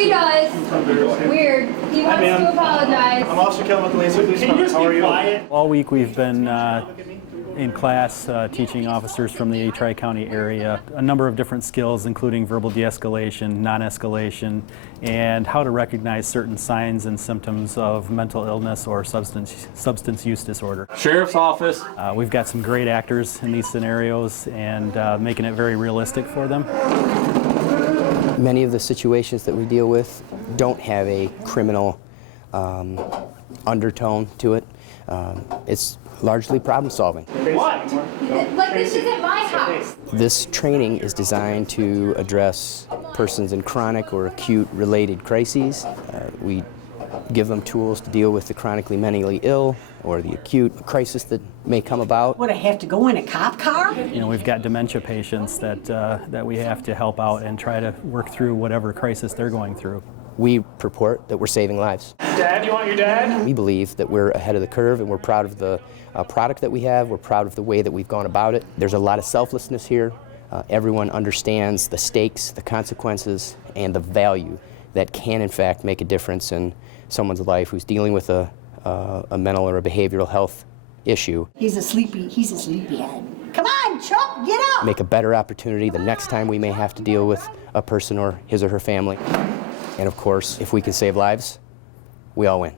he does. Weird. He wants to apologize. I'm Officer Kellen with the Lansing Police Department. How are you? All week we've been in class teaching officers from the Tri-County area a number of different skills, including verbal de-escalation, non-escalation, and how to recognize certain signs and symptoms of mental illness or substance use disorder. Sheriff's Office. We've got some great actors in these scenarios and making it very realistic for them. Many of the situations that we deal with don't have a criminal undertone to it. It's largely problem solving. What? Like, this isn't my house. This training is designed to address persons in chronic or acute related crises. We give them tools to deal with the chronically mentally ill or the acute crisis that may come about. Would I have to go in a cop car? You know, we've got dementia patients that we have to help out and try to work through whatever crisis they're going through. We purport that we're saving lives. Dad, you want your dad? We believe that we're ahead of the curve and we're proud of the product that we have. We're proud of the way that we've gone about it. There's a lot of selflessness here. Everyone understands the stakes, the consequences, and the value that can in fact make a difference in someone's life who's dealing with a mental or a behavioral health issue. He's a sleepyhead. Come on, Chuck, get up! Make a better opportunity the next time we may have to deal with a person or his or her family. And of course, if we can save lives, we all win.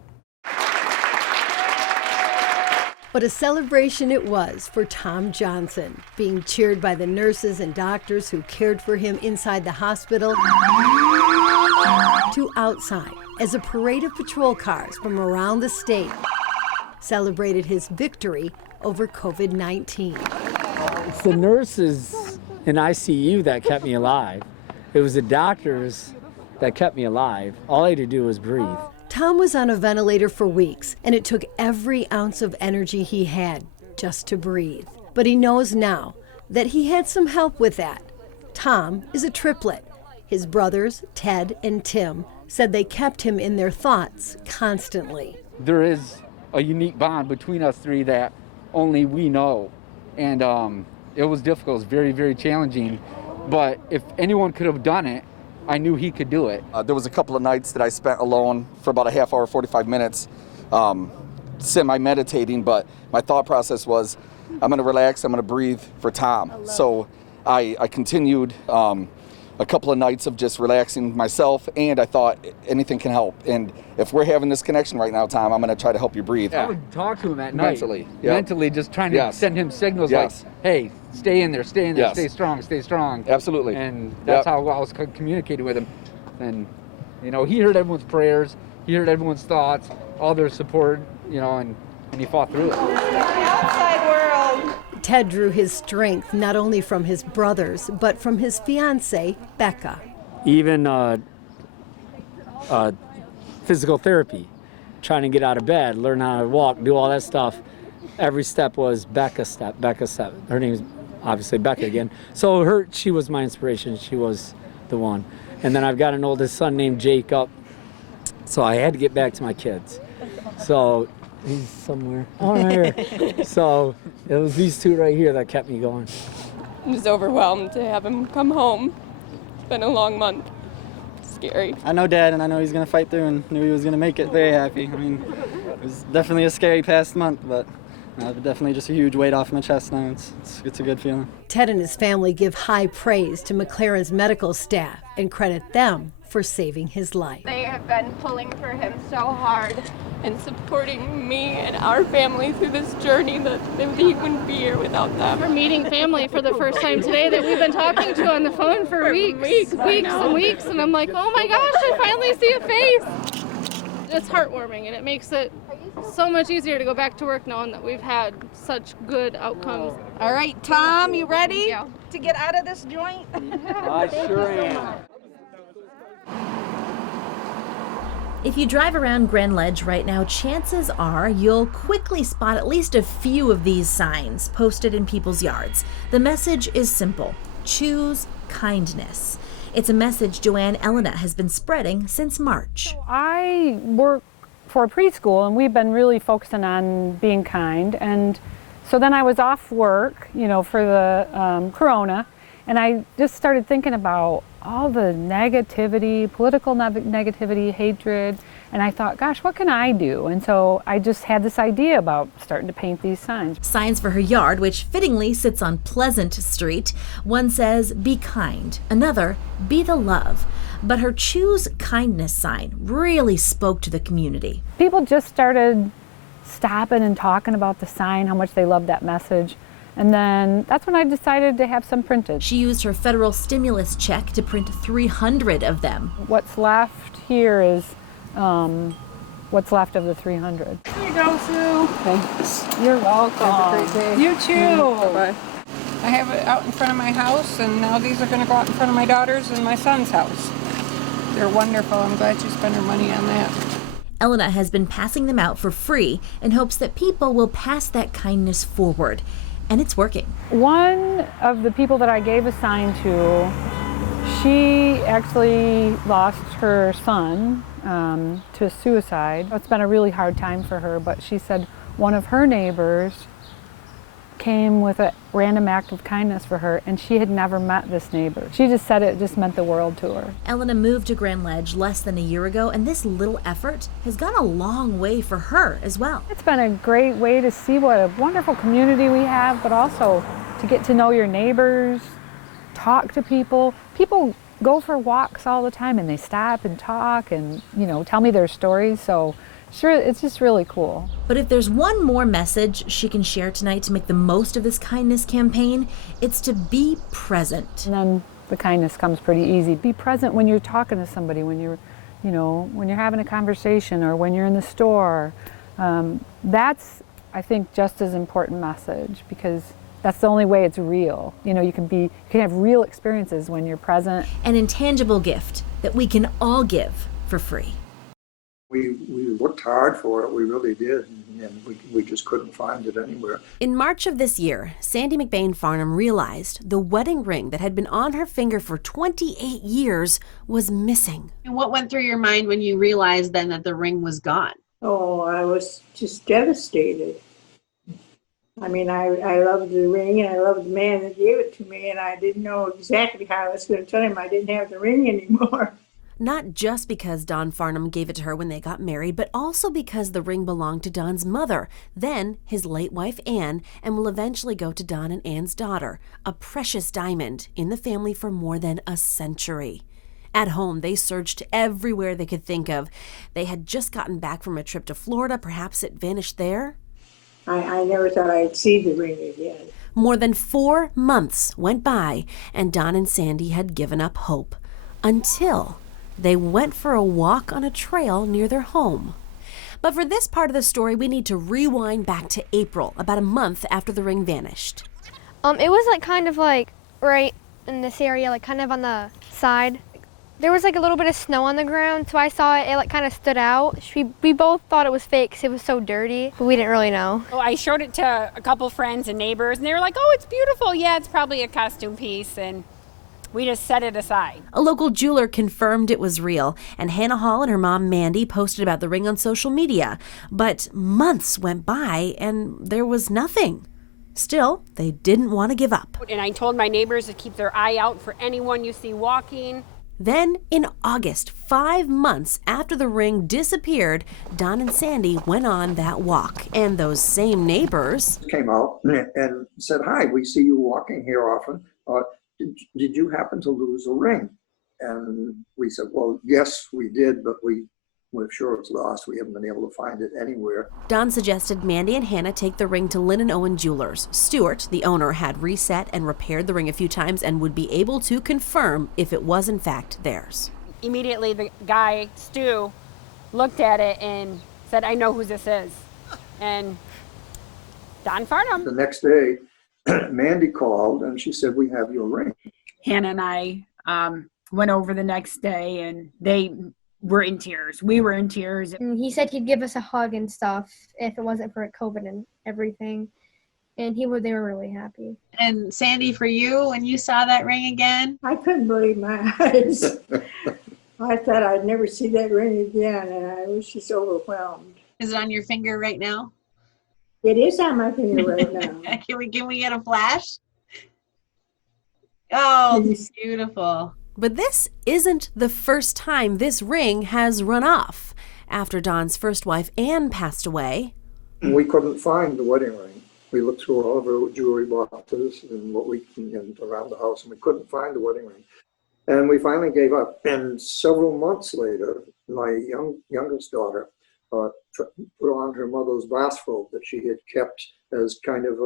What a celebration it was for Tom Johnson, being cheered by the nurses and doctors who cared for him inside the hospital to outside as a parade of patrol cars from around the state celebrated his victory over COVID-19. It's the nurses in ICU that kept me alive. It was the doctors that kept me alive. All I had to do was breathe. Tom was on a ventilator for weeks, and it took every ounce of energy he had just to breathe. But he knows now that he had some help with that. Tom is a triplet. His brothers, Ted and Tim, said they kept him in their thoughts constantly. There is a unique bond between us three that only we know. And it was difficult, it was very, very challenging. But if anyone could have done it, I knew he could do it. There was a couple of nights that I spent alone for about a half hour, 45 minutes, semi-meditating, but my thought process was, I'm gonna relax, I'm gonna breathe for Tom. So I continued a couple of nights of just relaxing myself, and I thought anything can help. And if we're having this connection right now, Tom, I'm gonna try to help you breathe. I would talk to him at night. Mentally, yep. Mentally, just trying to send him signals like, hey, stay in there, Yes. stay strong. Absolutely. And that's how I was communicating with him. And, you know, he heard everyone's prayers, he heard everyone's thoughts, all their support, you know, and he fought through it. Outside world. Ted drew his strength not only from his brothers, but from his fiancée, Becca. Even physical therapy, trying to get out of bed, learn how to walk, do all that stuff. Every step was Becca's step. Her name is obviously Becca again. So she was my inspiration. She was the one. And then I've got an oldest son named Jacob. So I had to get back to my kids. So he's somewhere. Oh, right here. So it was these two right here that kept me going. I'm just overwhelmed to have him come home. It's been a long month. It's scary. I know Dad, and I know he's going to fight through and knew he was going to make it. Very happy. I mean, it was definitely a scary past month, but definitely just a huge weight off my chest now. It's a good feeling. Ted and his family give high praise to McLaren's medical staff and credit them for saving his life. They have been pulling for him so hard and supporting me and our family through this journey that he wouldn't be here without them. We're meeting family for the first time today that we've been talking to on the phone for weeks and weeks, and I'm like, oh my gosh, I finally see a face. It's heartwarming, and it makes it so much easier to go back to work knowing that we've had such good outcomes. All right, Tom, you ready to get out of this joint? I sure am. If you drive around Grand Ledge right now, chances are you'll quickly spot at least a few of these signs posted in people's yards. The message is simple: choose kindness. It's a message Joanne Elena has been spreading since March. I work for a preschool, and we've been really focusing on being kind. And so then I was off work, for the corona, and I just started thinking about all the negativity, political negativity, hatred, and I thought, gosh, what can I do? And so I just had this idea about starting to paint these signs. Signs for her yard, which fittingly sits on Pleasant Street. One says, be kind. Another, be the love. But her Choose Kindness sign really spoke to the community. People just started stopping and talking about the sign, how much they loved that message. And then that's when I decided to have some printed. She used her federal stimulus check to print 300 of them. What's left here is what's left of the 300. Here you go, Sue. Thanks. You're welcome. Have a great day. You too. Bye-bye. I have it out in front of my house, and now these are going to go out in front of my daughter's and my son's house. They're wonderful. I'm glad you spent her money on that. Elena has been passing them out for free in hopes that people will pass that kindness forward. And it's working. One of the people that I gave a sign to, she actually lost her son to suicide. It's been a really hard time for her, but she said one of her neighbors came with a random act of kindness for her, and she had never met this neighbor. She just said it just meant the world to her. Elena moved to Grand Ledge less than a year ago, and this little effort has gone a long way for her as well. It's been a great way to see what a wonderful community we have, but also to get to know your neighbors, talk to people. People go for walks all the time, and they stop and talk and, you know, tell me their stories. So sure, it's just really cool. But if there's one more message she can share tonight to make the most of this kindness campaign, it's to be present. And then the kindness comes pretty easy. Be present when you're talking to somebody, when you're, you know, when you're having a conversation or when you're in the store. That's, I think, just as important message, because that's the only way it's real. You know, you can have real experiences when you're present. An intangible gift that we can all give for free. We worked hard for it, we really did, and we just couldn't find it anywhere. In March of this year, Sandy McBain Farnham realized the wedding ring that had been on her finger for 28 years was missing. And what went through your mind when you realized then that the ring was gone? Oh, I was just devastated. I mean, I loved the ring, and I loved the man that gave it to me, and I didn't know exactly how I was going to tell him I didn't have the ring anymore. Not just because Don Farnham gave it to her when they got married, but also because the ring belonged to Don's mother, then his late wife Anne, and will eventually go to Don and Anne's daughter, a precious diamond in the family for more than a century. At home, they searched everywhere they could think of. They had just gotten back from a trip to Florida. Perhaps it vanished there? I never thought I'd see the ring again. More than 4 months went by, and Don and Sandy had given up hope. Until they went for a walk on a trail near their home. But for this part of the story, we need to rewind back to April, about a month after the ring vanished. It was kind of right in this area, kind of on the side. There was a little bit of snow on the ground, so I saw it, it kind of stood out. We both thought it was fake because it was so dirty, but we didn't really know. Well, I showed it to a couple friends and neighbors, and they were like, oh, it's beautiful. Yeah, it's probably a costume piece, and we just set it aside. A local jeweler confirmed it was real, and Hannah Hall and her mom Mandy posted about the ring on social media. But months went by, and there was nothing. Still, they didn't want to give up. And I told my neighbors to keep their eye out for anyone you see walking. Then, in August, 5 months after the ring disappeared, Don and Sandy went on that walk. And those same neighbors Came out and said, hi, we see you walking here often. Did you happen to lose a ring? And we said, well, yes, we did, but we're sure it's lost. We haven't been able to find it anywhere. Don suggested Mandy and Hannah take the ring to Lynn & Owen Jewelers. Stuart, the owner, had reset and repaired the ring a few times and would be able to confirm if it was in fact theirs. Immediately, the guy, Stu, looked at it and said, I know who this is. And Don Farnham. The next day, Mandy called and she said, we have your ring. Hannah and I went over the next day, and they were in tears. We were in tears. And he said he'd give us a hug and stuff if it wasn't for COVID and everything. And they were really happy. And Sandy, for you, when you saw that ring again? I couldn't believe my eyes. I thought I'd never see that ring again, and I was just overwhelmed. Is it on your finger right now? It is on my finger right now. Can we get a flash? Oh, it's beautiful. But this isn't the first time this ring has run off. After Don's first wife, Anne, passed away, we couldn't find the wedding ring. We looked through all of our jewelry boxes and around the house, and we couldn't find the wedding ring. And we finally gave up. And several months later, my youngest daughter put on her mother's bathrobe that she had kept as kind of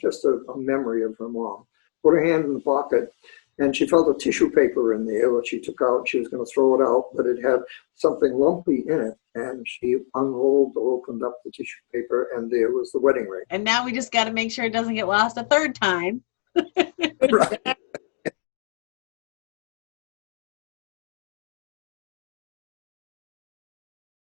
just a memory of her mom. Put her hand in the pocket, and she felt a tissue paper in there that she took out. She was going to throw it out, but it had something lumpy in it. And she unrolled or opened up the tissue paper, and there was the wedding ring. And now we just got to make sure it doesn't get lost a third time. Right.